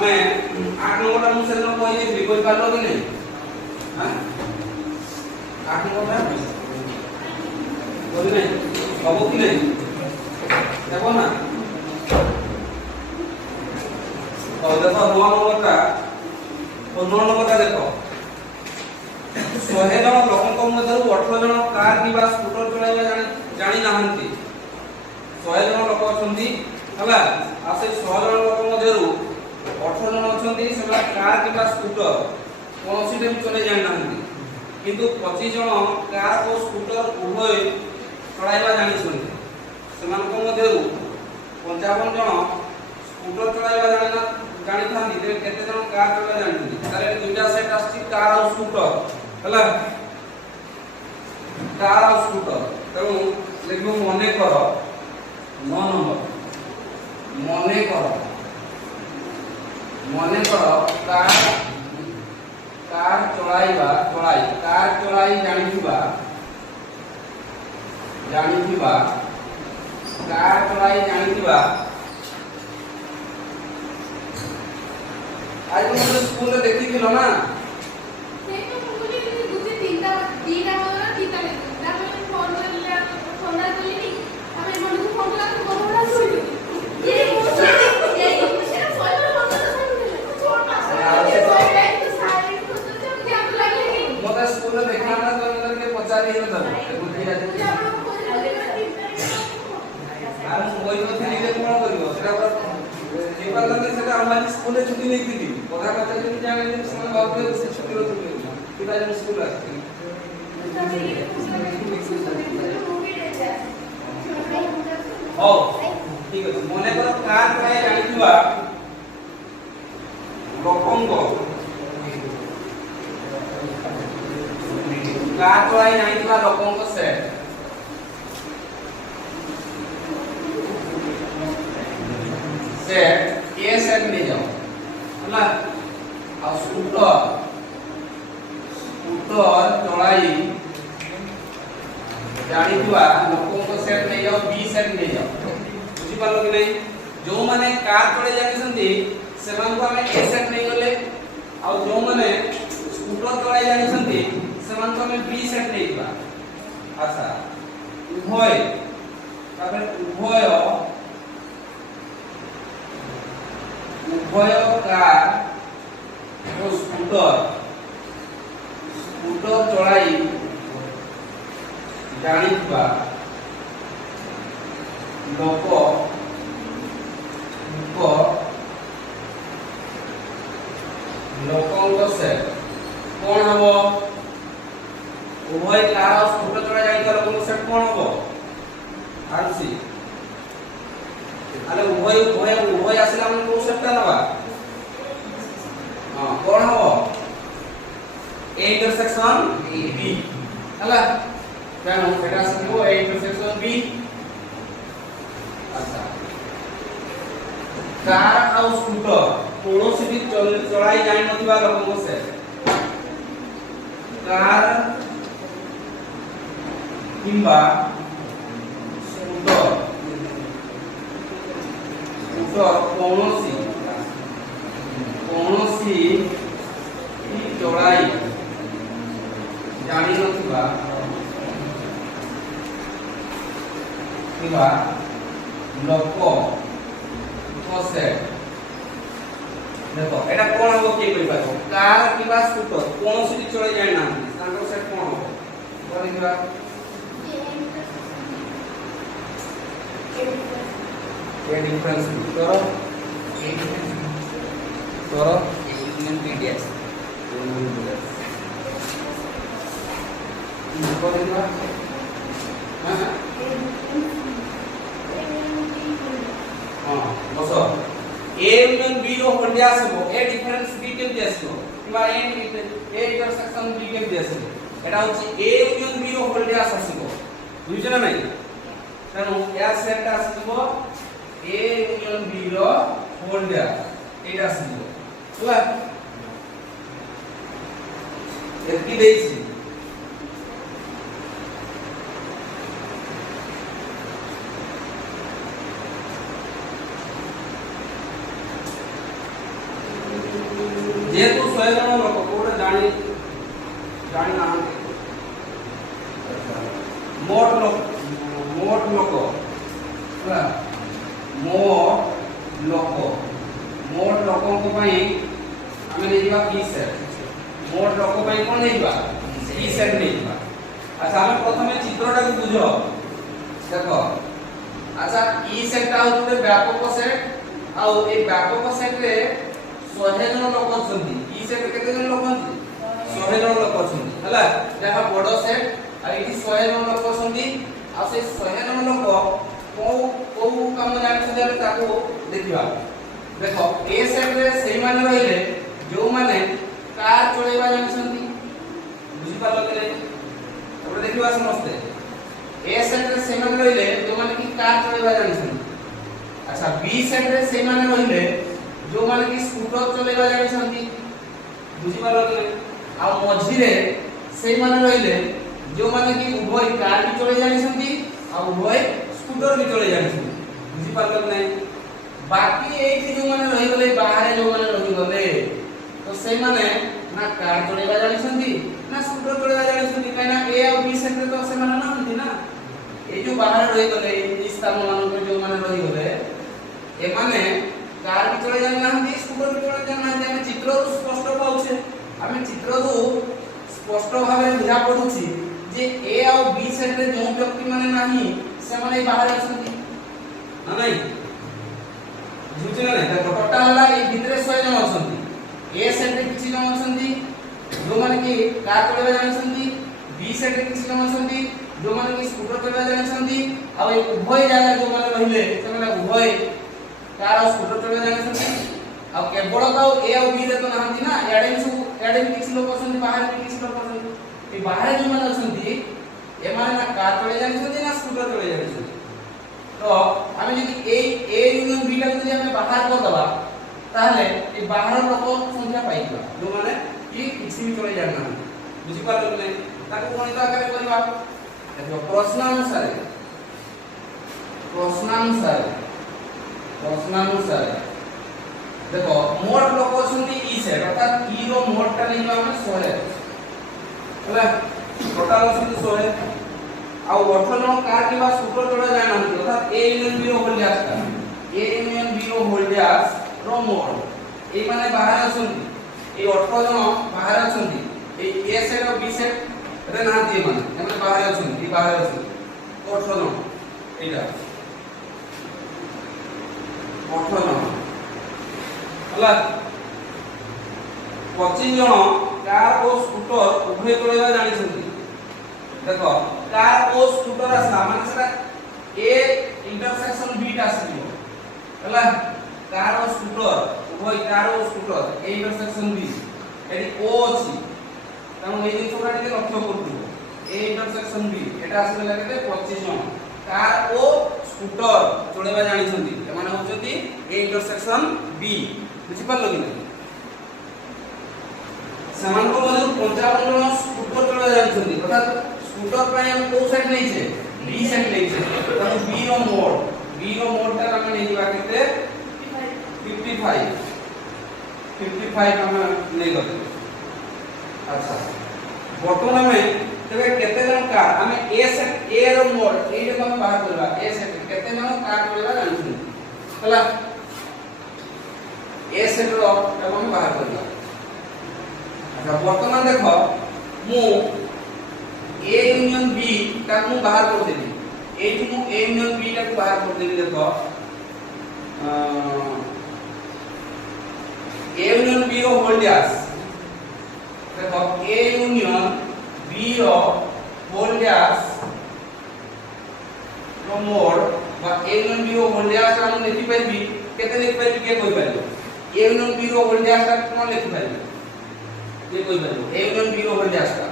ଆମେ 8 ନମ୍ବରଟା ମୁଁ ସେଦିନ କହିଦେଇଥିଲି, କହିପାରିଲ କି ନାହିଁ? ହାଁ 8 ନମ୍ବରଟା बोली नहीं बाबू की नहीं देखो ना और देखो 9 नंबर का और 9 नंबर का देखो 100 जन लोकଙ୍କ ମଧ୍ୟରୁ 18 ଜଣ କାର କିମ୍ବା ସ୍କୁଟର ଚଳାଇବା ଜାଣି ନାହାନ୍ତି। 100 ଜଣ ଲୋକ ଅଛନ୍ତି ହେଲା, ଆଉ ସେ 100 ଜଣ ଲୋକ ମଧ୍ୟରୁ 18 ଜଣ ଅଛନ୍ତି ସେମାନେ କାର କିମ୍ବା ସ୍କୁଟର କୌଣସିଟେ ବି ଚଳାଇ ଜାଣି ନାହାନ୍ତି, କିନ୍ତୁ 25 ଜଣ କାର ଓ ସ୍କୁଟର ଉଭୟ ଚଳାଇବା ଜାଣିଛନ୍ତି। ସେମାନଙ୍କ ମଧ୍ୟରୁ 55 ଜଣ ସ୍କୁଟର ଚଳାଇବା ଜାଣିଥାନ୍ତି, ତେବେ କେତେ ଜଣ କାର ଚଳାଇବା ଜାଣିଛନ୍ତି? ତାହେଲେ ଦୁଇଟା ସେଟ୍ ଆସିଛି, କାର ଆଉ ସ୍କୁଟର ହେଲା, କାର ଆଉ ସ୍କୁଟର। ତେଣୁ ଲେଖିବ ମନେ କର 9 ନମ୍ବର ମନେ କର କାର ଚଳାଇ ଜାଣିଥିବା कार चलाई जानिथिबा आज हम स्कूल रे देखिथिलो ना से तो बोली कि दूसरे तीनटा वाला तीनटा में फोन करले फोन करली हमें मन को फोन करा तो बड़ा सोई ये मुझे फोन फोन पास तो सारे तो क्या लगे मोटा स्कूल रे देखला ना तो अंदर के पचारी हे तो बुद्धि आ আর মই তো থিলি যে কোন করিব সেটা নিপালতে সেটা আমার স্কুলে ছুটি নেই দিলি কথা কথা যদি জানেন যে সময় ভাববে সে ছুটি র ছুটি না কিবা যে স্কুল আসছে ও ঠিক আছে মনে করো কার প্রায় জানিবা লোকঙ্গ কার প্রায় জানিবা লোকঙ্গ সেট सेट ए सेट ले जाओ होला आ स्कूटर चलाई जानिथुआ लोकों को सेट ले जाओ बी सेट ले जाओ बुझी पालो कि नहीं जो माने कार चले जानिसंती सेमान को हमें ए सेट नहीं गले आ जो माने स्कूटर चलाई जानिसंती सेमान को हमें बी सेट नहीं बा अच्छा उभय तापर उभय कार और स्कूटर चलाई जानिथुआ लोकंक से कौन हबो उभय कार और स्कूटर चलाई जानिथुआ लोकंक से कौन हबो आरसी अरे उभय आसिला मन को सेटटा नबा हां कोन हो ए इंटरसेक्शन बी हला जानो सेटा सिबो ए इंटरसेक्शन बी अच्छा कार आ स्कूटर कोनोसी भी चलाई जानि नथिबा लोकन से कार किंबा स्कूटर तो कौनसी चढ़ाई जानी नथिबा लोक से देखो एटा कोन हो के कहि पाबो कार किबा स्कूटर कौनसी चढ़ाई जानि ना तांको सेट कोन हो बोलिबा ये डिफरेंस करो यूनियन पीडीएस बोलिबा हां बस ए यूनियन बी रो होल्ड आसबो ए डिफरेंस बी के दिसलो किबा ए इंटरसेक्शन बी के दिसलो एटा होची ए यूनियन बी रो होल्ड आसबो बुझिना नै तेनु या सेट आसबो ए यूनियन बी रो होल्ड एटा आसबो होला एति देछि যেহেতু 100 জন লোক কোটা জানি জানি না মোট লোক ହେଲା ମୋଟ ଲୋକଙ୍କ ପାଇଁ ଆମେ ନେଇଯିବା ଇ ସେଟ୍ ମୋଟ ଲୋକ ପାଇଁ କଣ ନେଇଯିବା ଇ ସେଟ୍ ନେଇଯିବା ଆଚ୍ଛା ଆମେ ପ୍ରଥମେ ଚିତ୍ରଟାକୁ ବୁଝ ଦେଖ ଆଚ୍ଛା ଇ ସେଟ୍ ଟା ହଉଛି ଗୋଟେ ବ୍ୟାପକ ସେଟ୍ ଆଉ এই ব্যাপক সেট রে 100 জন লোক অଛନ୍ତି ই সেট কেতে জন লোক অଛନ୍ତି 100 জন লোক অଛନ୍ତି ହେଲା যাহা বড় সেট আর এটি 100 জন লোক অଛନ୍ତି ଆଉ সেই 100 জন লোক କୋଉ କାମ ଜାଣିଛନ୍ତି ଆମେ ତାକୁ ଦେଖିବା ଦେଖ ଏ ସେଟ୍ ରେ ସେଇ ମାନେ ରହିଲେ ଯୋଉ ମାନେ କାର ଚଳେଇବା ଜାଣିଛନ୍ତି ବୁଝି ପାରଲ କି ନାହିଁ આપણે ଦେଖିବା ସମସ୍ତେ ए सेट रे सेई ମାନେ ରହିଲେ ଯୋଉ ମାନେ କି କାର ଚଳେଇବା ଜାଣିଛନ୍ତି अच्छा बी सेट रे सेई ମାନେ ରହିଲେ ଯୋଉ ମାନେ କି ସ୍କୁଟର ଚଳେଇବା ଜାଣିଛନ୍ତି ବୁଝି ପାରଲ କି ନାହିଁ ଆଉ ମଝି ରେ ସେଇ ମାନେ ରହିଲେ ଯୋଉ ମାନେ କି ଉଭୟ କାର ବି ଚଳେଇ ଜାଣିଛନ୍ତି ଆଉ ଉଭୟ स्कूटर भी चले जानी बुझी पारल नहीं बाकी एठी जो माने रही गले बाहर जो माने रही गले तो से माने ना कार चलेबा जानी छंती ना स्कूटर चलेबा जानी छंती काना ए और बी सेट रे तो से माने ना हंती ना ए जो बाहर रही गले इस स्थान मान में जो माने रही गले ए माने कार भी चले जानी नाहंती स्कूटर भी चले जानी नाहंती हम चित्र स्पष्ट पाउछे हम चित्र स्पष्ट भाबे बुझा पडुची जे ए और बी सेट रे जो व्यक्ति माने नाही से माने बाहर आछंती ना नहीं बुझुचे ना नहीं टोटल हला ए भितरे 100 जन आछंती ए सेट रे किछि जन आछंती जो माने कि कार चलेबा जानिसंती बी सेट रे किछि जन आछंती जो माने कि स्कूटर चलेबा जानिसंती आ ए उभय जागा जो माने रहिले से माने उभय कार और स्कूटर चलेबा जानिसंती आ केवल तो ए और बी रे तो नाहंती ना एडे भी किछि लोक आछंती बाहर भी किछि लोक आछंती ए बाहर जो माने आछंती ए माने ना कार चले जानिसंती ना स्कूटर चले जानिसंती तो আমি যদি এই এ ইউনিয়ন বি টা যদি আমি বাহার করে দেবা তাহলে এই বাহার লোক সংখ্যা পাইবা जो মানে কি কিছু भी চলে যাবে না বুঝি পারলে না তাকে গণিত আকারে করিবা দেখো প্রশ্নানুসারে দেখো মোট লোক অছন্তি ই সেট অর্থাৎ ই র মোটটা নেইবা আমরা 100 ହେଲା টোটাল অছন্তি 100 ଆଉ 18 ଜଣ କାର কিবা স্কুটর চলে যায় না অর্থাৎ এ ইউনিয়ন বি র হোল্ডাসটা এ ইউনিয়ন বি র হোল্ডাস র মোট এই মানে বাহার আছন্তি এই 18 জন বাহার আছন্তি এই এ সেট আর বি সেট রে না দিয়ে মানে বাহার আছন্তি বাহার আছন্তি 18 জন এইটা 18 জন ହେଲା 25 জন କାର ও স্কুটর উভয় চলাইবা জানিছন্তি देखो कार ओ स्कूटर आसला माने सेटा ए इंटरसेक्शन बी टा आसीबो हला कार ओ स्कूटर उभय कार ओ स्कूटर ए इंटरसेक्शन बी एडी ओ अछि तम ए जे छोरा टिके लक्ष्य करथु ए इंटरसेक्शन बी एटा आसीबे लागते 25 जन कार ओ स्कूटर चलेबा जानि छथि एमाने होछथि ए इंटरसेक्शन बी बुझि पारलो कि नै समान को मधुर 55 जन स्कूटर चलेबा जानि छथि अर्थात स्कूटर पे हम को सेट नहीं छे बी सेट नहीं छे तो बी रो मोड ता हम नहीं दिबा केते 55 हम नहीं करते अच्छा वर्तमान में तबे केते जन कार हम ए सेट ए रो मोड ए जो हम बाहर करबा ए सेट केते जन कार करबा जानछु हला ए सेट रो हम बाहर करबा अच्छा वर्तमान देखो मु ए यूनियन बी ता को बाहर कर देबी एठी मु ए यूनियन बी ता को बाहर कर देबी देखो ए यूनियन बी रो होल्डर्स देखो ए यूनियन बी रो होल्डर्स रो मोड बा ए यूनियन बी रो होल्डर्स हम लिखि परबी केते लिखि परबी के कोइ परबो ए यूनियन बी रो होल्डर्स ता कोन लिखि परबी के कोइ परबो ए यूनियन बी रो होल्डर्स ता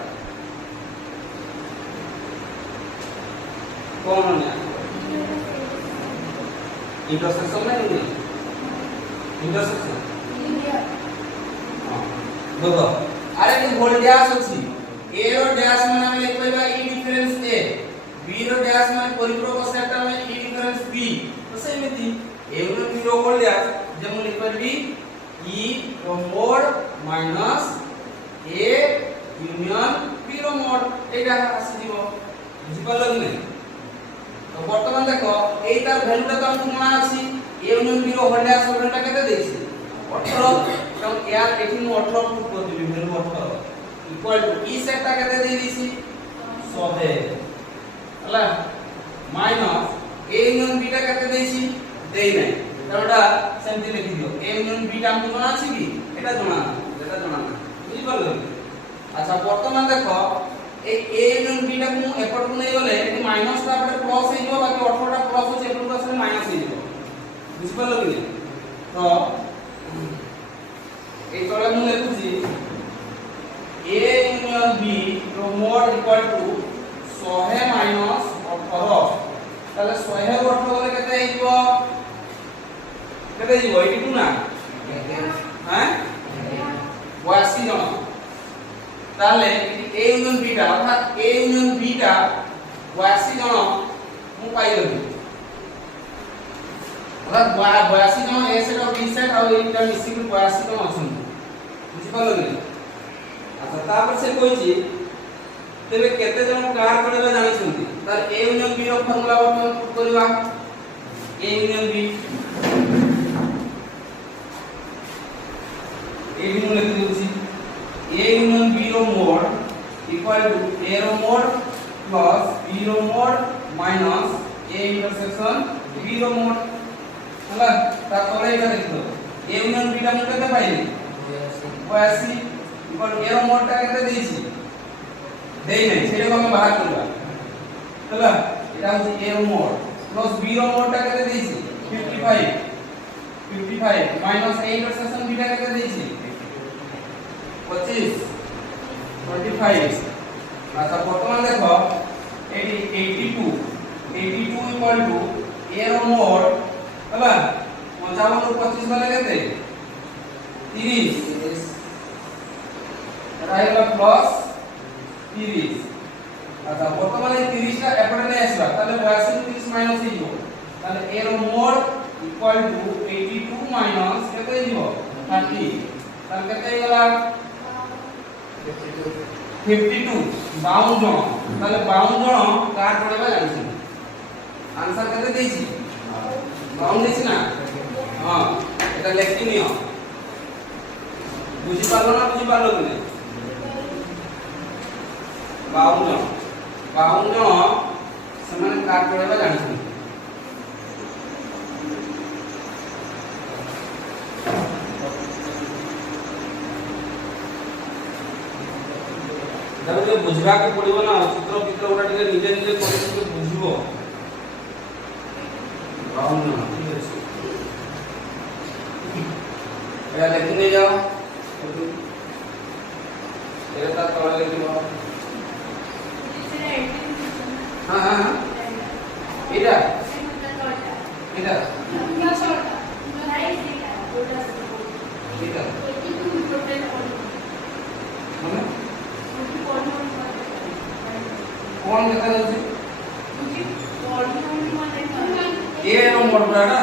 कौन है इंटरसेक्शन में नहीं इंटरसेक्शन हां देखो अरे ये वोल्टेज अछि ए रो डैश माने हम लिख पाइबा ई डिफरेंस ए बी रो डैश माने परिपूरक सेट में ई डिफरेंस बी तो सेमिति ए रो बी रो वोल्टेज जब हम लिख पाइबी ई रो mod minus a union b ର মোড এইটা আসি দিব বুঝি পারল কি নাই তো বর্তমান দেখো এইটার ভ্যালুটা তো আমাদের মনে আছে a ইউনিয়ন b র হোল্ড আছে হোল্ডটা কেটে দেইছি 18 এবং এর এটি 18 পুট করে দিবি ভ্যালু 18 ইকুয়াল টু ই সেটটা কেটে দেই দিছি 100 হলা মাইনাস a ইউনিয়ন b টা কেটে দেইছি দেই নাই তাহলে সেমতি লিখি দিও a ইউনিয়ন b টা আমাদের জানা আছে কি এটা জানা না এটা জানা না বুঝি পারলে আচ্ছা বর্তমান দেখো এই a ইউনিয়ন b টা কো এপটকু নেই গলে এটি মাইনাসটা আপডে প্লাস হই যাব বাকি 18 টা প্লাস হচ্ছে এপটকু আসলে মাইনাস হই যাব বুঝি পারলে কি তো এই তলে মু লিখুছি a ইউনিয়ন b র মোড ইকুয়াল টু 100 মাইনাস 18 তাহলে 100 র 18 গলে কত হইব কেটে দিব 82 না হ্যাঁ 82 জন তাহলে a ইউনিয়ন b টা অর্থাৎ a ইউনিয়ন b টা 82 জন মু পাই গলি অর্থাৎ 82 জন a সেট আর b সেট আর এইটা মিশি করে 82 জন আছেন বুঝি পারল কি আচ্ছা তারপর সে কইছি তেবে কেতে জন কার করিবা জানিছন্তি তার a ইউনিয়ন b র ফর্মুলা বর্তমান পুট করিবা a ইউনিয়ন b a বিন্দু লিখি দিছি a ইউনিয়ন b র মোড ইকুয়াল টু a র মোড প্লাস b র mode minus a intersection b র মোড হলা তারপরে এটা লিখো a ইউনিয়ন b টা কত পাইলি 82 ইকুয়াল a র মোডটা কত দিয়েছি দেই নাই সেটা আমি বাহার করবা হলা এটা হচ্ছে a র মোড প্লাস b র মোডটা কত দিয়েছি 55 মাইনাস a ইন্টারসেকশন b টা কত দিয়েছি 25 25 আচ্ছা বর্তমান দেখো এটি 82 ইকুয়াল টু a র মোড হলা 55 র 25 বলে কত 30 রাইলা প্লাস 30 আচ্ছা বর্তমানে 30 টা এপটে নিয়ে আসবা তাহলে 82 30 মাইনাস হইব তাহলে a র মোড ইকুয়াল টু 82 মাইনাস কত হইব 30 তাহলে কত হইলা 52 52 জন তাহলে 52 জন কার পড়েবা জানিছেন आंसर কত দিয়েছি 52 দিছি না হ্যাঁ এটা লিখি নিও বুঝি পারলো না বুঝি পারলো কি না 52 জন 52 জন সমান কার পড়েবা জানিছেন তাহলে বুঝবা কে পড়িব না চিত্র চিত্র ওটা টিকে নিজে নিজে করে টিকে বুঝিব রাউন্ড না ঠিক আছে এটা লিখে নিয়ে যাও এটা তার তলে লিখিব হ্যাঁ হ্যাঁ হ্যাঁ এটা এটা এটা মানে কোন দেখা যাচ্ছে a এর মোড পুরাটা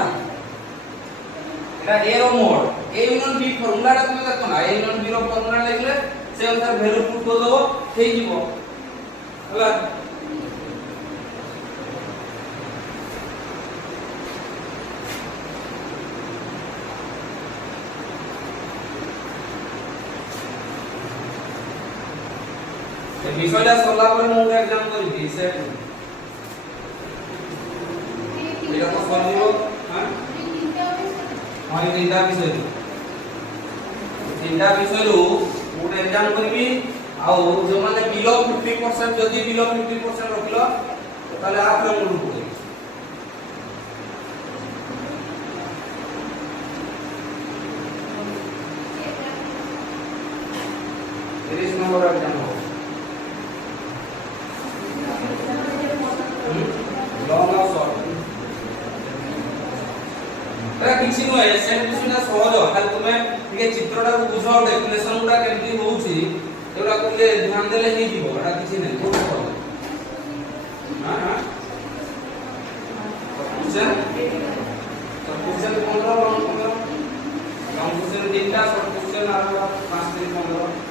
এটা a এর মোড a ইউনিয়ন b ফর্মুলাটা তুমি দেখো না a ইউনিয়ন b এর ফর্মুলা লিখলে সে অনুসারে ভ্যালু পুট করে দেবো সেই দিব হলা বিষয়টা সরলা পরে মু এক্সাম করিবি সেট এটা তো সরলিব হ্যাঁ হয় তিনটা বিষয়ରୁ মু এক্সাম করিবি আউ যে মানে বিলো 50% যদি বিলো 50% রখিল তাহলে আপনি মূল করিবি 30 নম্বর এক্সাম হবে লং অফ শর্ট এটা কিছু নয় সেট বিষয়টা সহজ খালি তুমি ଟିକେ চিত্রটাକୁ বুঝ ডেফিনেশন গুড়া কেমতি হଉଛି এগুলা করলে ধ্যান দেলে হেই দিব এটা কিছু নাই খুব সহজ হ্যাঁ হ্যাঁ বুঝছেন তো বুঝছেন 15 লং 15 লং বুঝছেন তিনটা শর্ট বুঝছেন आरो 5 3 15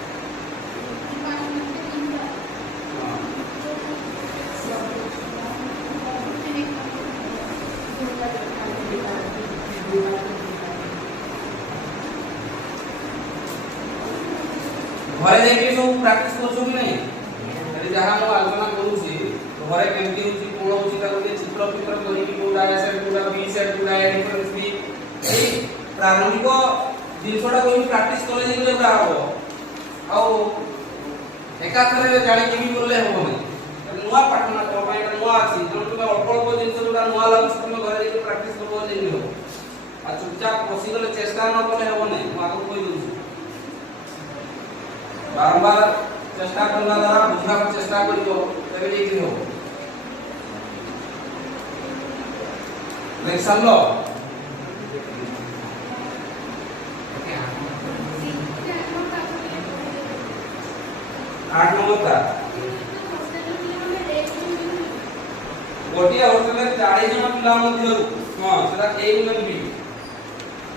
घरे जाके सब प्रैक्टिस करछो कि नहीं अरे जहां हम आलोचना करू छी घरे केमती होची कोण होची ता गोटे चित्र चित्र करी कि कोडा ए सेट कोडा बी सेट कोडा ए डिफरेंस बी ए प्रारंभिक जिनसोडा कोई प्रैक्टिस करे जे बरा हो आउ एका थरे जानि कि बोलले हो नै नुवा पाठना तो पाई नुवा अछि जो तुम अल्प अल्प जिनस जोडा नुवा लागछ तुम घरे जाके प्रैक्टिस करबो जे हो आ चुपचाप बसी गले चेष्टा न कले हो नै मु आगु कोइ दउ बारंबार चेष्टा करना द्वारा बुझा को चेष्टा करियो तबे जे हो नेक्स्ट समलो 8 नंबर का गोटिया होटल 40 जन पिला मध्यरु हां सेटा ए गुणन बी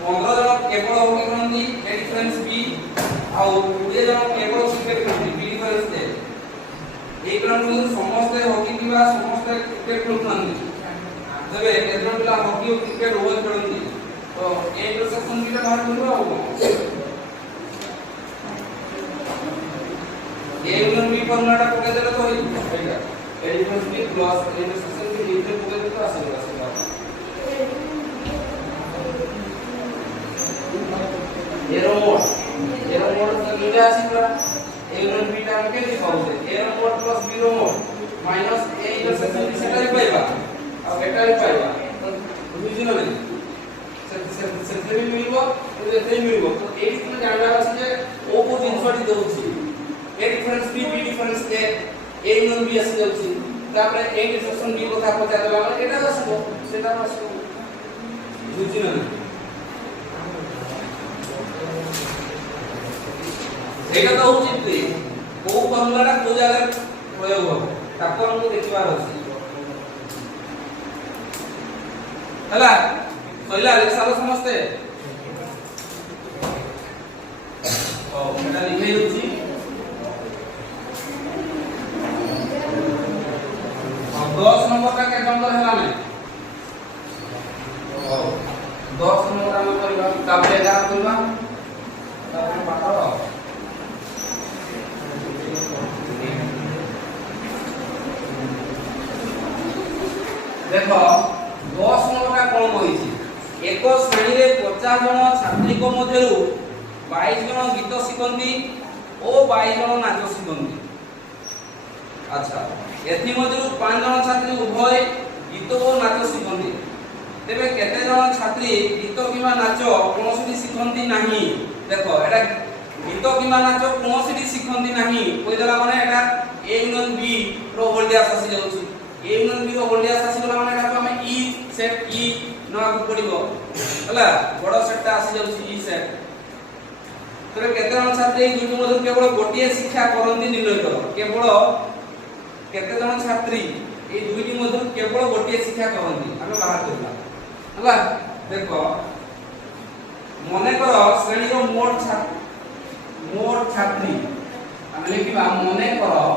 15 जन केवल होकी करंती ए डिफरेंस बी आ 20 जन केवल क्रिकेट करंती बी डिफरेंस दे ए क्रम समस्त हॉकी किबा समस्त क्रिकेट खेलुनांती तबे केतना पिला हॉकी और क्रिकेट उभय खेलंती तो ए इंटरसेक्शन बीटा बाहर करबो आ ए गुणन बी फॉर्मूलाटा पके देले तो एटा A difference B plus A intersection के नीचे पके दे तो आसेगा एरो मोड तो नीचे आसीबा ए गुणन बी टा के लिखाउ दे एरो मोड प्लस बी रो mod minus A intersection B सेटा पाइबा आ एटा पाइबा तो बुझिनो नै से मिलबो ए मिलबो तो ए तुम जानबा अछि जे ओ को जिंसटी दउछि ए डिफरेंस बी बी डिफरेंस ए गुणन बी आसी जाउछि तापर ए इंटरसेक्शन बी কথা পচা দেলা মানে এটা আসবো সেটা আসবো বুঝি না এটা তো উচিত রে কোন ফর্মুলাটা কোন জায়গায় প্রয়োগ হবে তাকে আমাকে দেখিবার আছে হলা কইলা লেখালো সমস্তে ও এটা লিখে দিচ্ছি 10 नंबर का के नंबर हैला नै 10 नंबर हम करबा तापर 11 करबा तापर पाठो देखो 10 नंबर का कोन होईची एक श्रेणी रे 50 जन छात्री को मध्यरु 22 जन गीत शिखंती ओ 22 जन नाच शिखंती अच्छा एथि मध्यरु 5 जन छात्री उभय गीत ओ नाच शिखंती तेबे केते जन छात्री गीत किबा नाच कोनोसी शिखंती नाही देखो एटा गीत किबा नाच कोनोसी शिखंती नाही कोइ देला माने एटा ए गुणन बी रो होल्डियास आसी जाउची ए गुणन बी रो होल्डियास आसी गला माने एटा तो हम ई सेट ई नवा पडिबो हला बडो सेटटा आसी जाउची ई सेट तेबे केते जन छात्री ए दुटु मध्यरु केवल गोटिए शिक्षा करंती निर्णय करो केवल केते जन छात्री ए दुईटी मध्यरु केवल गोटिए शिक्षा करंती हमें बाहर करला हला देखो मने करो श्रेणी रो मोट छात्री हमें लिखिबा मने करो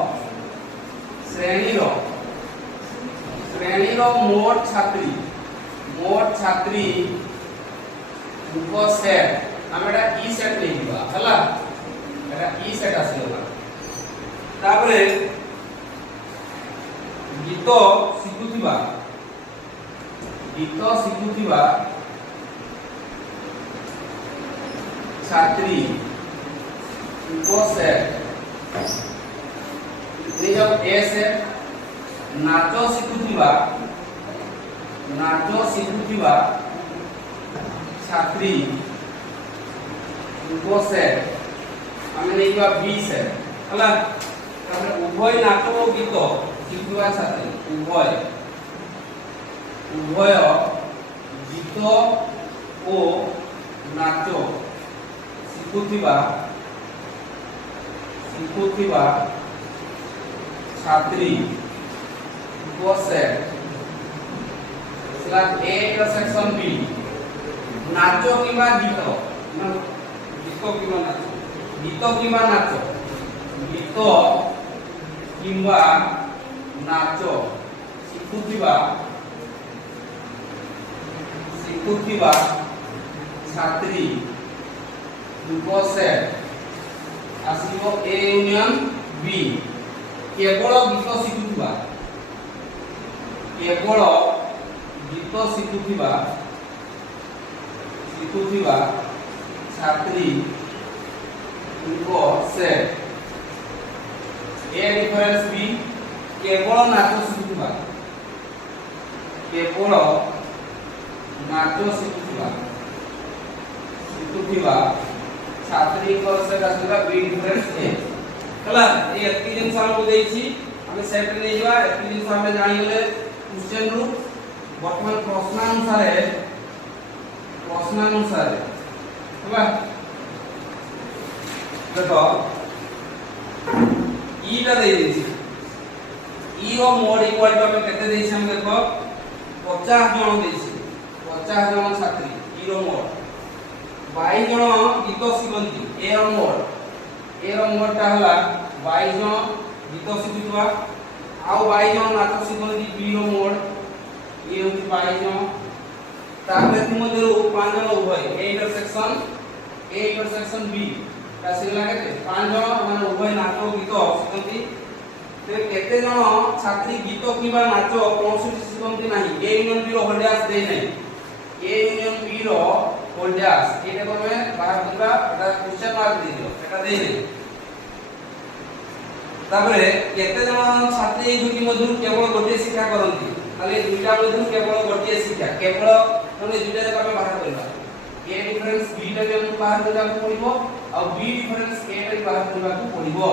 श्रेणी रो मोट छात्री उपसेट हमेडा ई सेट लिखिबा हला एटा ई सेट आसीला तापरे गीत शिखुथिबा छात्री उपसेट ए जब ए सेट नाच शिखुथिबा छात्री उपसेट हमें लेखिबा बी सेट हला तापर उभय नाच ओ गीत शिखुवा छात्री उभय गीत ओ नाच शिखुथिबा छात्री उपसेट स्लैश ए इंटरसेक्शन बी नाच किबा गीत ଗୀତ କିମ୍ବା ନାଚ ଶିଖୁଥିବା ଛାତ୍ରୀ ସେଟ୍ ଆସିବ A ୟୁନିୟନ B। କେବଳ ଗୀତ ଶିଖୁଥିବା ଛାତ୍ରୀ सेट ए डिफरेंस बी केवल नाच शिखुवा छात्री को सेट आसला बी डिफरेंस ए हला ए एति जिन हमको देछि हमें सेट नै जवा एति जिन हमें जानि गेले क्वेश्चन रु वर्तमान प्रश्न अनुसार हला देखो ई टा दे देछि ई ओ मोड इक्वल टू हमें केते देछि हम देखो 50 जन देछि 50 जन छात्री ई रो मोड 22 जन गीत शिखंती ए रो मोड टा हला 22 जन गीत शिखुवा आउ 22 जन नाच शिखंती बी रो मोड ए होती 22 जन तापर मध्य 5 जन उभय ए इंटरसेक्शन बी सिगला केते 5 जन माने उभय नाच गीत शिखंती ते केते जन छात्री गीत किबा नाच कोनसुटी शिखंती नाही ए यूनियन बी रो होल्डास दे नै ए यूनियन बी रो होल्डास एटा को मैं बाहर दिबा एटा क्वेश्चन मार्क दे दियो एटा दे नै तापरे केते जन छात्री ए दुटी मधुर केवल गोटे शिक्षा करंती खाली दुईटा मधुर केवल गोटे शिक्षा केवल माने दुईटा जक हम बाहर करबा ए डिफरेंस बी टा हम बाहर करबा पड़िबो और बी डिफरेंस ए टा बाहर करबा पड़िबो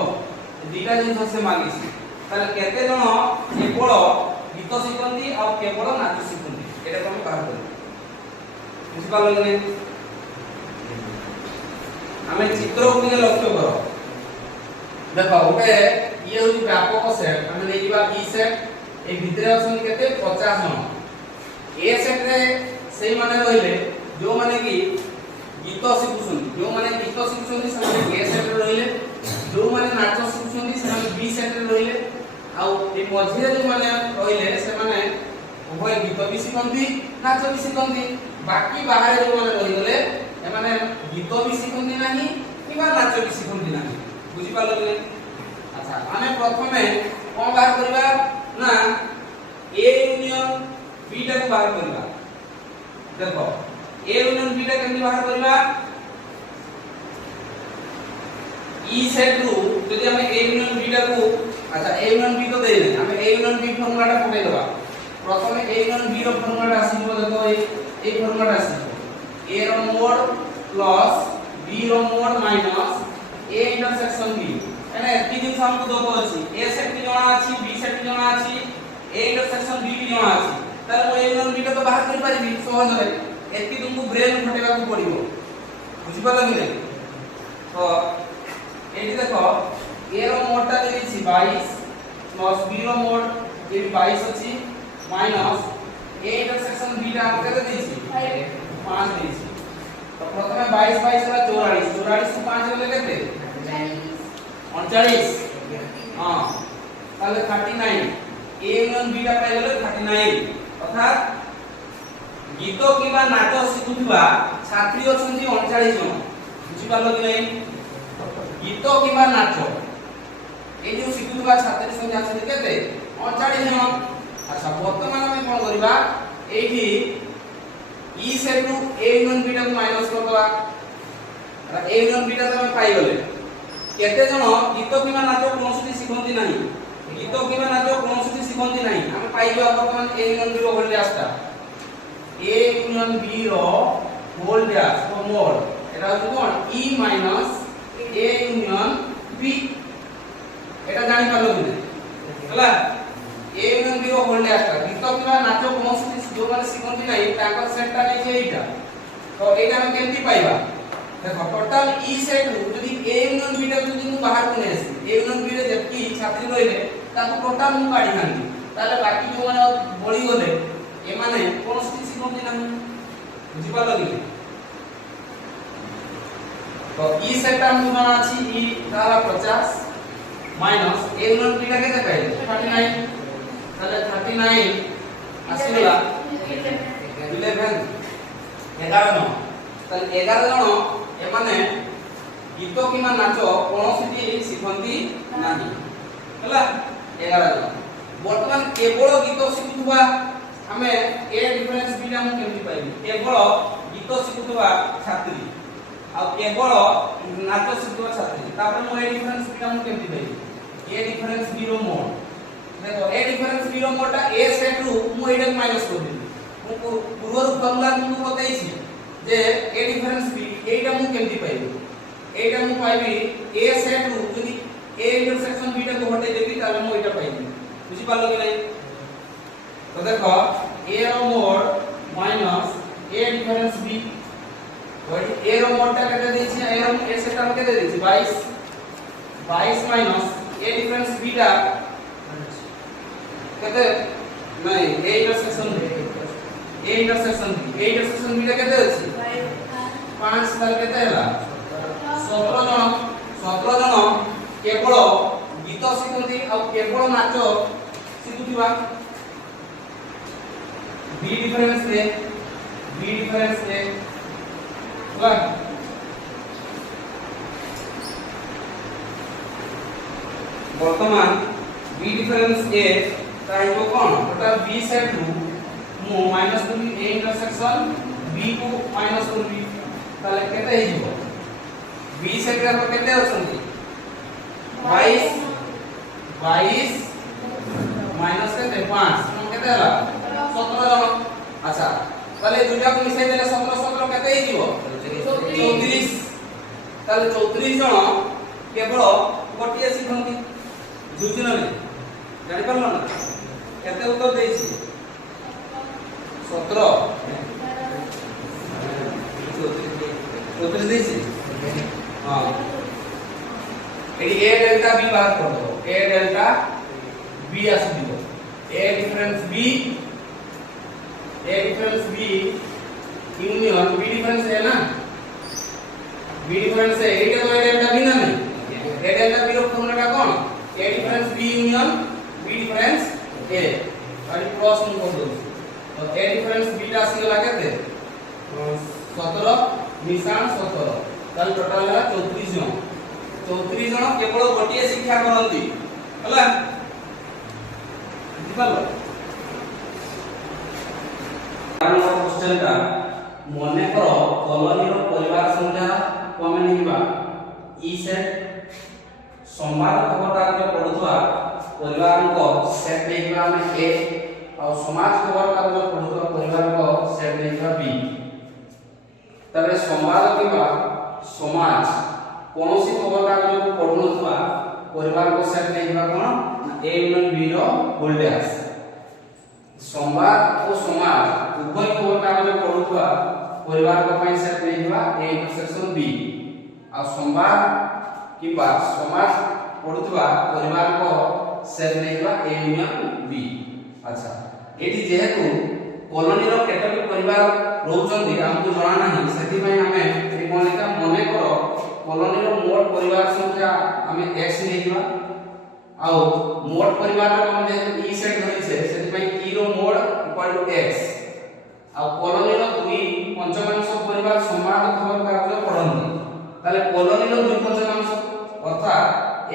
दुईटा जिंस से मांगिसी ताले केते जन केवल गीत शिखंती और केवल नाच शिखंती एटा को हम बाहर करबा बुझि पालो कि हमें चित्र को लिए लक्ष्य करो देखो ओके ये होची व्यापक सेट हम ले जीवा बी सेट ए भितरे असन केते 50 जन ए सेट रे सेई माने रहिले जो माने कि गीत शिखुछन जो माने गीत शिखुछन से ए सेट रे रहिले जो माने नाच शिखुछन से बी सेट रे रहिले आ ए मझिरे जो माने रहिले से माने उभय गीत भी शिखंती नाच भी शिखंती बाकी बाहर जो माने रहि गले ए माने गीत भी शिखंती नाही किबा नाच भी शिखंती नाही बुझि पालो कि अच्छा हमें प्रथमे कोन बाहर करबा ना ए यूनियन बी टा को बाहर करबा देखो ए यूनियन बी टा केमि बाहर करबा ई सेट रु यदि हमें ए यूनियन बी टा को अच्छा ए यूनियन बी तो देले हमें ए यूनियन बी फार्मूला टा पके देबा प्रथमे ए यूनियन बी रो फार्मूला टा आसीबो देखो ए फार्मूला आसीबो ए रो मोड प्लस बी रो mod minus A intersection B एने एति दिन हमको दोको अछि ए सेट की जणा अछि बी सेट की जणा अछि ए इंटरसेक्शन बी की जणा अछि तार ओ ए यूनियन बी टा तो बाहर कर पारिबी सहज रे एति तुमको ब्रेन फटेबा को पड़िबो बुझि पालो कि नै तो एटी देखो ए रो मोड टा देछि 22 प्लस बी रो मोड ये 22 अछि माइनस ए इंटरसेक्शन बी टा हम केते देछि 5 देछि तो प्रथमे 22 22 रा 44 44 से 5 गले केते 39 हां ताले 39 ए यूनियन बी टा पाइ गले 39 अर्थात गीत किबा नाच शिखुवा छात्री अछंती 39 जन बुझि पालो कि नै गीत किबा नाच ए जो शिखुवा छात्री संख्या अछि केते 39 जन अच्छा वर्तमान में कोन करबा एठी ई सेट रु ए यूनियन बी टा को माइनस करबा ए यूनियन बी टा हम पाइ गले केते जन गीत किबा नाच कोनसुटी शिखंती नाही गीत किबा नाच कोनसुटी शिखंती नाही हम पाइ गयो वर्तमान ए यूनियन बी रो होल्ड आस्ता ए यूनियन बी रो होल्ड आस तो मोड एटा हो कोन ई माइनस ए यूनियन बी एटा जानि पालो कि हला ए यूनियन बी रो होल्ड आस्ता गीत किबा नाच कोनसुटी जो माने शिखंती नाही ताकर सेट टा नै जे एटा तो एटा हम केमति पाइबा देखो टोटल ई सेट यदि ए यूनियन बी टा यदि मु बाहर को नेसी ए यूनियन बी रे जेति छात्री रहिले ताको टोटल मु काढी नांदी ताले बाकी जो माने बळी गले ए माने कोन स्थिति शिखंती नाही बुझि पालो कि तो ई सेट टा हम जाना छी ई ताला 50 माइनस ए गुणन b टा केते पाइले 39 তাহলে 39 আসিলা 11 11 জন তাহলে 11 জন এমানে গীত কিমা নাচ কোনসিটি শিখন্তি নাহি হলা 11 জন বর্তমান কেবল গীত শিখুবা আমি এ ডিফারেন্স বি টা কেমতি পাইবি কেবল গীত শিখুবা ছাত্রী আর কেবল নাচ শিখুবা ছাত্রী তারপরে মো এ ডিফারেন্স বি টা কেমতি পাইবি এ ডিফারেন্স বি रो मोड देखो ए डिफरेंस बी रो मोड टा ए सेट रु मु एटा माइनस कर देबी मु पूर्व फॉर्मूला तुमको बताइछि जे ए डिफरेंस बी एटा मु केमति पाइबी एटा मु पाइबी ए सेट रु यदि ए इंटरसेक्शन बी टा को हटाई देबी ताले मु एटा पाइबी बुझि पालो कि नहीं तो देखो ए रो मोड माइनस ए डिफरेंस बी वही ए रो मोड टा केते देछि ए रो ए सेट टा केते देछि 22 22 माइनस ए डिफरेंस बी टा कहते नहीं ए इंटरसेक्शन बी टा कहते अछि 5 तार कहते हला 17 जन केवल गीत शिखुती आ केवल नाच शिखुतीबा बी डिफरेंस ए होला वर्तमान बी डिफरेंस ए ताइबो कोन ओटा बी सेट रु मु माइनस करबी ए इंटरसेक्शन बी को माइनस करबी ताले केते हिजो बी सेट रा केते अछंती 22 माइनस केते 5 हम केते हला 17 जन अच्छा ताले दुटा को मिसाई देले 17 केते हिजो 34 ताले 34 जन केवल गोटिए शिखंती जुझिन ने जानि परलो ना केते उत्तर देछि 17 34 देछि हां एडी ए डेल्टा बी बाहर कर दो ए डेल्टा बी आसी दिबो A difference B union B difference है ना बी डिफरेंस है एडी तो ए डेल्टा बी ना नहीं ए डेल्टा बी रो फॉर्मूला का कोन A difference B union B difference A और क्रॉस में कर दो तो ए डिफरेंस बी टा सी लगा दे 17 मिसान 17 ताल टोटल है 34 जन केवल गोटिए शिक्षा करंती हला बुझिपालो आरंभ क्वेश्चन का मने करो कॉलोनी रो परिवार संख्या कमे निबा ई सेट संवाद खबर कागज पढुवा परिवार को सेट लेखिबा में ए और समाज खबर कागज पढुवा परिवार को सेट लेखिबा बी तबे संवाद किबा समाज कोनोसी खबर कागज को पढुनथवा परिवार को सेट लेखिबा कोन ए यूनियन बी रो होल्डर्स संवाद और समाज उभय खबर कागज पढुवा परिवार को पई सेट लेखिबा ए इंटरसेक्शन बी और संवाद किबा समाज पढुवा परिवार को सेट लेखिबा ए यूनियन बी अच्छा एटी जेहेतु कॉलोनी रो केतोटी परिवार रहउचंदी हमकु जणा नाही सेति पई हमें ए कोन लेखा मने करो कॉलोनी रो मोट परिवार संख्या हमें x लेखिबा आ मोट परिवार रो हम जे ई सेट धरि छे सेति पई e रो मोड इक्वल टू x आ कॉलोनी रो दुई पंचमांश परिवार समान खबर कागज पढंती ताले कॉलोनी रो दुई पंचमांश अर्थात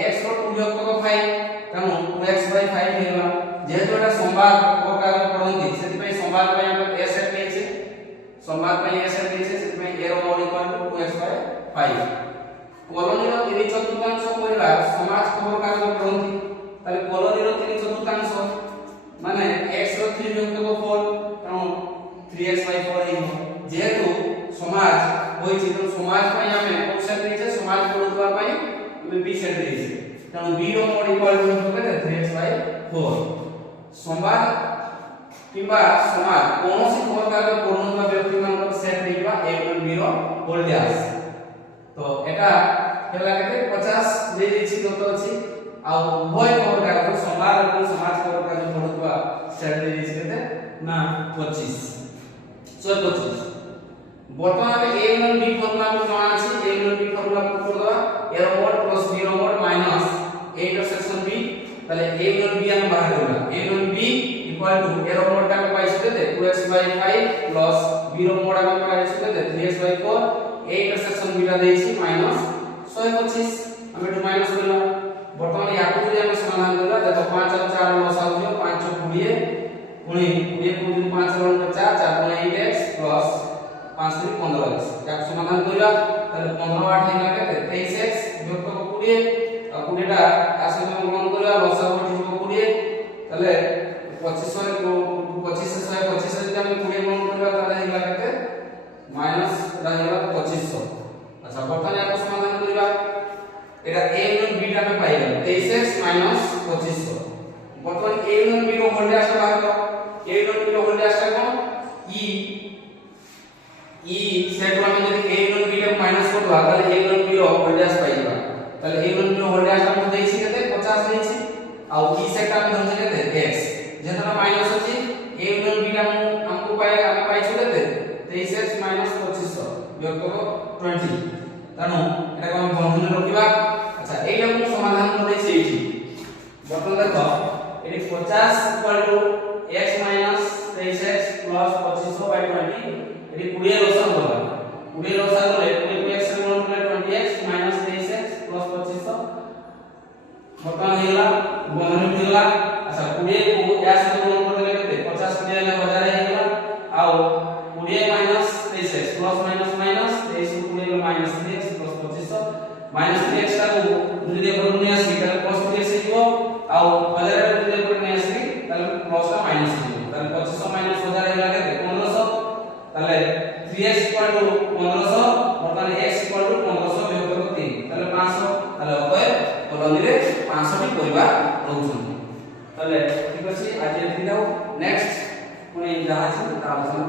x रो 2 विभक्त 5 तनु 2x/5 हेला जेहेतु एटा संवाद खबर कागज पढंती सेति पई संवाद पई हम a सेट लेछे संवाद पई a सेट लेछे सेति पई a रो mod equal to 2x/5 colony रो 3/4 परिवार समाज खबर कागज पढंती ताले कॉलोनी रो 3/4 माने x रो 3 विभक्त 4 तनु 3x/4 हेला जेहेतु समाज होई छै तो समाज पई हमें ऑप्शन लेछे समाज पढुवा पई हमें b सेट लेछे तनु b रो मोड इक्वल टू केते 3x/4 संवाद किबा समाज कोनोसी खबर कागज पढुवा व्यक्ति मानक सेट लेखिबा a यूनियन b रो होल्डर्स तो एटा केला केते 50 दे दिछि तो अछि आ उभय खबर कागज संवाद और समाज खबर कागज पढुवा सेट दे दिछि केते ना 25 125 বর্তমান আমি a গুণন b ফর্মুলা আমি জানা আছে a গুণন b ফর্মুলা পুট করে দেবা a এর মোড প্লাস b এর mode minus a intersection b তাহলে a গুণন b আমি বাহির করলাম a গুণন b ইকুয়াল টু এর মোডটা আমি পাইছি কত 2x/5 প্লাস b এর মোড আমি পাইছি কত 3x/4 a ইন্টারসেকশন b টা দিয়েছি মাইনাস 125 আমি একটু মাইনাস করলাম বর্তমানে ইয়াকু যদি আমি সমাধান করলা দেখো 5 আর 4 লসাগু 5 20 গুণে 20 5 আর 4 4 গুণে 8x প্লাস 5 3 15x এক সমাধান করিবা তাহলে 15 8 হইলা কত 23x যোগ করব 20 আর 20 টা আসলে আমি গুণ করিবা লসাগু দিব 20 তাহলে 25 যদি আমি 20 গুণ করিবা তাহলে হইলা কত মাইনাস হইলা 2500 আচ্ছা বর্তমানে এক সমাধান করিবা এটা a গুণ b টা আমি পাই গেল 23x 2500 বর্তমানে a গুণ b এর হোল ড্যাশটা বাহির করো a গুণ b এর হোল ড্যাশটা কোন e সেট আমি যদি a গুণ b টা মাইনাস করব তাহলে a গুণ b এর হোল ড্যাশ পাই যাবা তাহলে a গুণ b এর হোল ড্যাশটা আমি দেইছি কত 50 দেইছি আর e সেট আমি ধরছি কত x যেটা মাইনাস হচ্ছে a গুণ b টা আমকো আমি পাইছি কত 23x 2500 বিয়োগ করব 20 তানো এটাকে আমি বন্ধনী রাখিবা আচ্ছা এইটা আমি সমাধান করে দিয়েছি বর্তমান দেখো এটি 50 equal to x minus 23x plus 2500/20 এটি 20 এর লসাগু হলো 20 এর লসাগু হলে 20 x এর গুণ করলে 20x মাইনাস 23x প্লাস 2500 বর্তমান হয়ে গেল বন্ধনী হয়ে গেল আচ্ছা 20 কো x এর গুণ করলে কত 50 20 এর বাজারে হয়ে গেল আর 20 minus 23x plus minus minus 23 20 এর minus 3x plus 2500 minus 3x টা যদি এর উপর নিয়ে আসি তাহলে প্লাস 3x দিব আর বাজারে যদি এর উপর নিয়ে আসি তাহলে প্লাসটা মাইনাস দিব তাহলে 2500 মাইনাস 1000 হয়ে গেল 1500 তাহলে 3x 1500 বর্তমানে x 1500 বিয়োগ করব 3 তাহলে 500 তাহলে অতএব কলমে 500 টি পরিবার রହୁଛନ୍ତି তাহলে ঠিক আছে আজ এর দিও নেক্সট কোন যাহা আছে তা আলোচনা